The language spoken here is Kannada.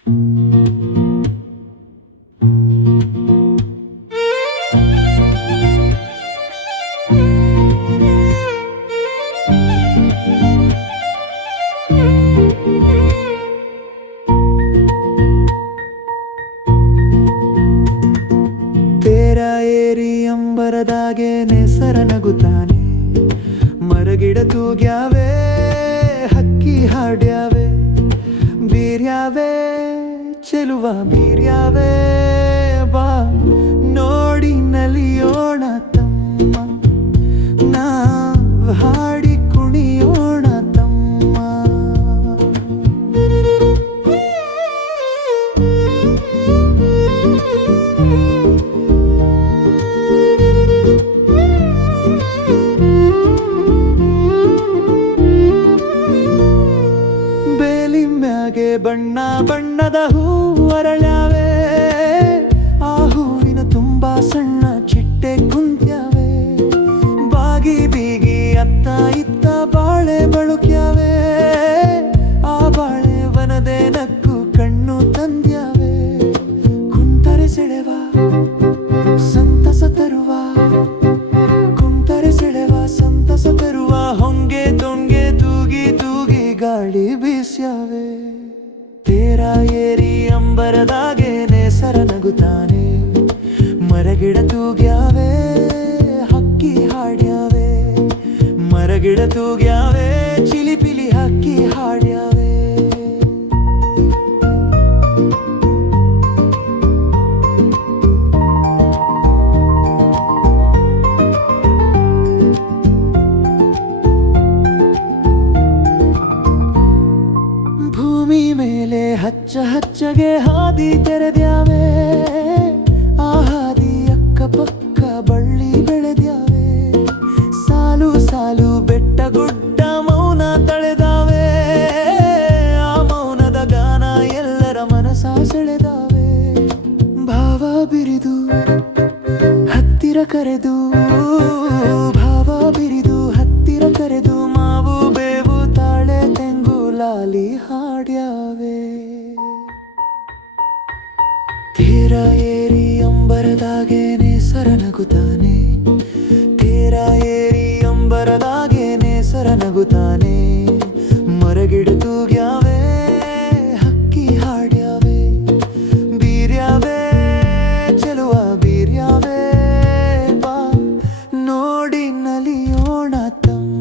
ತೇರ ಏರಿ ಅಂಬರದಾಗೆ ನೆಸರ ನಗುತ್ತಾನೆ. ಮರಗಿಡ ತೂಗ್ಯಾವೆ, ಹಕ್ಕಿ ಹಾಡ್ಯಾವೆ, ಬೀರ್ಯಾವೆ ಚೆಲುವ ಬೀರ್ಯಾವೆ. ಬಾ ನೋಡಿ ನಲಿಯೋಣ ತಮ್ಮ, ನಾವ್ ಹಾಡಿ ಕುಣಿಯೋಣ ತಮ್ಮ. ಬೇಲಿ ಮ್ಯಾಗೆ ಬಣ್ಣ ಬಣ್ಣದ ಹೂ ಅರಳ್ಯಾವೆ, ಆ ಹೂವಿನ ತುಂಬಾ ಸಣ್ಣ ಚಿಟ್ಟೆ ಕುಂತ್ಯಾವೆ. ಬಾಗಿ ಬೀಗಿ ಅತ್ತ ಇತ್ತ ಬಾಳೆ ಬಳುಕ್ಯಾವೆ, ಆ ಬಾಳೆ ವನದೆ ನಕ್ಕು ಕಣ್ಣು ತಂದ್ಯಾವೆ. ಕುಂತರೆ ಸೆಳೆವ ಸಂತಸ ತರುವ, ಕುಂತರೆ ಸೆಳೆವ ಸಂತಸ ತರುವ. ಹೊಂಗೆ ತೊಂಗೆ ತೂಗಿ ತೂಗಿ ಗಾಳಿ ಬೀಸ್ಯಾವೆ. ತೇರ ಏರಿ ಅಂಬರದಾಗೆ ನೆಸರ ನಗುತ್ತಾನೆ. ಮರಗಿಡ ತೂಗ್ಯಾವೆ, ಹಕ್ಕಿ ಹಾಡ್ಯಾವೆ, ಮರಗಿಡ ತೂಗ್ಯಾವೆ, ಚಿಲಿಪಿಲಿ ಹಕ್ಕಿ ಹಾಡ್ಯಾವೆ. ಭೂಮಿ ಮೇಲೆ ಹಚ್ಚ ಹಚ್ಚಗೆ ಹಾದಿ ತೆರೆದ್ಯಾವೆ, ಆ ಹಾದಿ ಅಕ್ಕಪಕ್ಕ ಬಳ್ಳಿ ಬೆಳೆದ್ಯಾವೆ. ಸಾಲು ಸಾಲು ಬೆಟ್ಟ ಗುಡ್ಡ ಮೌನ ತಳೆದಾವೆ, ಆ ಮೌನದ ಗಾನ ಎಲ್ಲರ ಮನಸ ಸೆಳೆದಾವೆ. ಭಾವ ಬಿರಿದು ಹತ್ತಿರ ಕರೆದು, ಭಾವ ಬಿರಿದು ಹತ್ತಿರ ಕರೆದು, ಮಾವು ಬೇವು ತಾಳೆ ತೆಂಗು ಲಾಲಿ ಹಾಡ್ಯಾವೆ. ತೇರ ಏರಿ ಅಂಬರದಾಗೆ ನೆಸರ ನಗುತ್ತಾನೆ. ತೇರ ಏರಿ ಅಂಬರದಾಗೆ ನೆಸರ ನಗುತ್ತಾನೆ. ಮರಗಿಡ ತೂಗ್ಯಾವೆ, ಹಕ್ಕಿ ಹಾಡ್ಯಾವೆ, ಬೀರ್ಯಾವೆ ಚೆಲುವ ಬೀರ್ಯಾವೆ. ಬಾ ನೋಡಿ ನಲಿಯೋಣ ತಮ್ಮ.